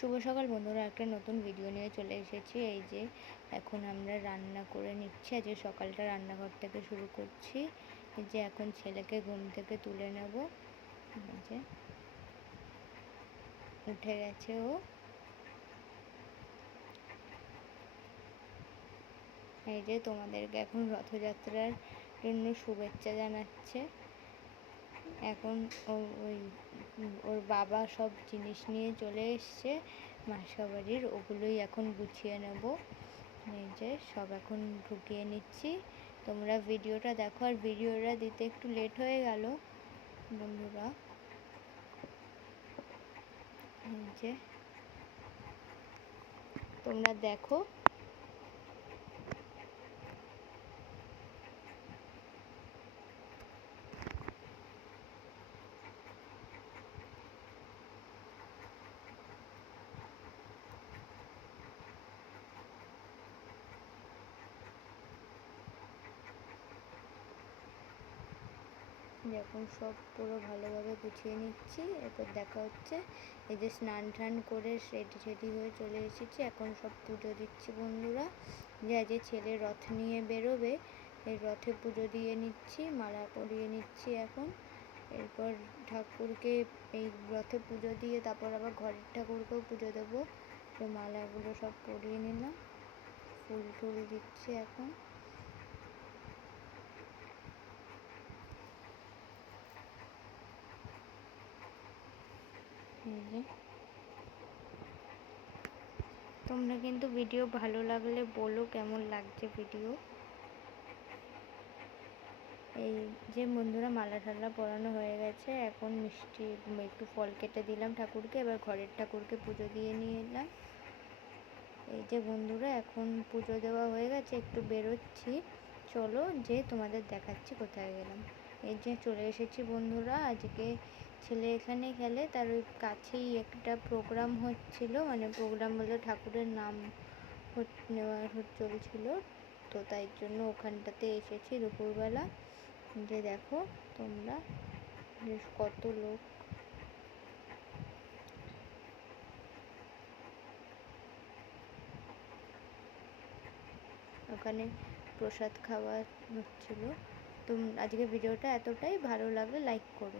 শুভ সকাল বন্ধুরা, একটা নতুন ভিডিও নিয়ে চলে এসেছি। এই যে, এখন আমরা রান্না করে নিচ্ছি। আজকে সকালটা রান্নাঘর থেকে শুরু করছি। এই যে, এখন ছেলেকে ঘুম থেকে তুলে নেব। এই যে, উঠে গেছে ও। এই যে, তোমাদেরকে এখন রথযাত্রার জন্য শুভেচ্ছা জানাচ্ছে। এখন ওই ওর বাবা সব জিনিস নিয়ে চলে এসছে মাসকাবাড়ির ওগুলোই এখন গুছিয়ে নেব। এই যে, সব এখন ঢুকিয়ে নিচ্ছি। তোমরা ভিডিওটা দেখো, আর ভিডিওটা দিতে একটু লেট হয়ে গেল, বন্ধুরা। যে, তোমরা দেখো যখন সব পুরো ভালোভাবে গুছিয়ে নিচ্ছি। এরপর দেখা হচ্ছে, এই যে স্নান টান করে রেডি সেডি হয়ে চলে এসেছি। এখন সব পুজো দিচ্ছি বন্ধুরা। যে আজকে ছেলে রথ নিয়ে বেরোবে, এই রথে পুজো দিয়ে নিচ্ছি, মালা পরিয়ে নিচ্ছি এখন। এরপর ঠাকুরকে এই রথে পুজো দিয়ে তারপর আবার ঘরের ঠাকুরকেও পুজো দেবো। তো মালাগুলো সব পরিয়ে নিলাম, ফুল টুল দিচ্ছি এখন। তোমরা কিন্তু ভিডিও ভালো লাগলে বলো কেমন লাগছে ভিডিও এই যে বন্ধুরা মালা ঠালা পরানো হয়ে গেছে, এখন মিষ্টি একটু ফল কেটে দিলাম ঠাকুরকে, এবার ঘরের ঠাকুরকে পুজো দিয়ে নিয়ে এলাম। এই যে বন্ধুরা, এখন পুজো দেওয়া হয়ে গেছে, একটু বেরোচ্ছি। চলো যে তোমাদের দেখাচ্ছি কোথায় গেলাম। এই যে চলে এসেছি বন্ধুরা, আজকে ছেলে এখানে গেলে তার ওই কাছেই একটা প্রোগ্রাম হচ্ছিল মানে প্রোগ্রাম বলতে ঠাকুরের নাম নেওয়া চলছিল। তো তাই জন্য ওখানটাতে এসেছি দুপুরবেলা। যে দেখো তোমরা বেশ কত লোক। ওখানে প্রসাদ খাওয়া হচ্ছিল। তো আজকে ভিডিওটা এতটাই। ভালো লাগলে লাইক করো।